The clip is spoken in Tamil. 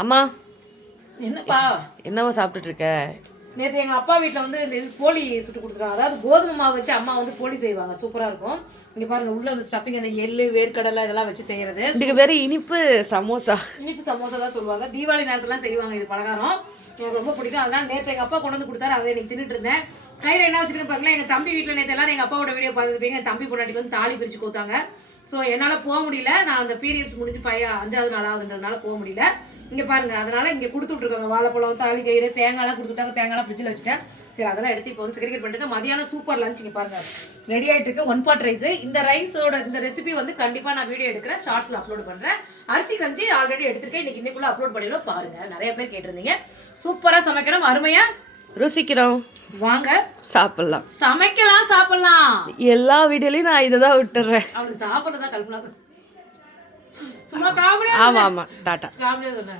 அம்மா என்னப்பா என்னவா சாப்பிட்டுட்டு இருக்க? நேற்று எங்கள் அப்பா வீட்டில் வந்து இந்த இது போலி சுட்டு கொடுத்துருவாங்க. அதாவது கோதுமை மாவு வச்சு அம்மா வந்து போலி செய்வாங்க, சூப்பராக இருக்கும். இங்கே பாருங்க, உள்ள வந்து ஸ்டஃபிங் அந்த எள்ளு வேர்க்கடலை இதெல்லாம் வச்சு செய்யறது. இதுக்கு வேற இனிப்பு சமோசா. இனிப்பு சமோசா தான் சொல்லுவாங்க. தீபாவளி நேரத்துலாம் செய்வாங்க இது பலகாரம். எனக்கு ரொம்ப பிடிக்கும். அதனால நேற்று எங்கள் அப்பா கொண்டு வந்து கொடுத்தாரு, அதை எனக்கு தின்னுட்டு இருந்தேன். கையில் என்ன வச்சுருக்கேன் பாருங்களேன். எங்கள் தம்பி வீட்டில் நேற்று எல்லாரும் எங்கள் அப்பாவோட வீடியோ பார்த்துருப்பீங்க. என் தம்பி பொண்டாட்டிக்கு வந்து தாலி பிரித்து கொடுத்தாங்க. ஸோ என்னால் போக முடியல. நான் அந்த பீரியட்ஸ் முடிஞ்சு 5வது நாளாவதுன்றதுனால போக முடியல. இங்கே பாருங்க, அதனால இங்கே கொடுத்து விட்ருக்காங்க. வாழைப்பழம், தாலி கயிறு, தேங்காய்லாம் கொடுத்துட்டாங்க. தேங்காய்லாம் ஃப்ரிட்ஜில் வச்சுட்டேன். சரி, அதெல்லாம் எடுத்து இப்போ வந்து செக்ரிகேட் பண்ணிட்டு மதியானம் சூப்பர் லஞ்ச் இங்கே பாருங்க ரெடி ஆகிட்டு இருக்கு. 1 pot ரைஸ். இந்த ரைஸோட இந்த ரெசிபி வந்து கண்டிப்பாா நான் வீடியோ எடுக்கிறேன், ஷார்ட்ஸ்ல அப்லோட் பண்றேன். அரிசி கஞ்சி ஆல்ரெடி எடுத்திருக்கேன். இன்னைக்குள்ள அப்லோட் பண்ணிடுவோம். பாருங்க, நிறைய பேர் கேட்டிருந்தீங்க. சூப்பரா சமைக்கிறோம், அருமையா ருசிக்கிறோம். வாங்க சாப்பிடலாம். சமைக்கலாம், சாப்பிடலாம். எல்லா வீடியோலயும் நான் இதை தான் விட்டுறேன். அவனுக்கு சாப்பிட்றதா கல்பனா சும்மா காமெடியா. ஆமா ஆமா, டாட்டா. காமெடியா சொன்னேன்.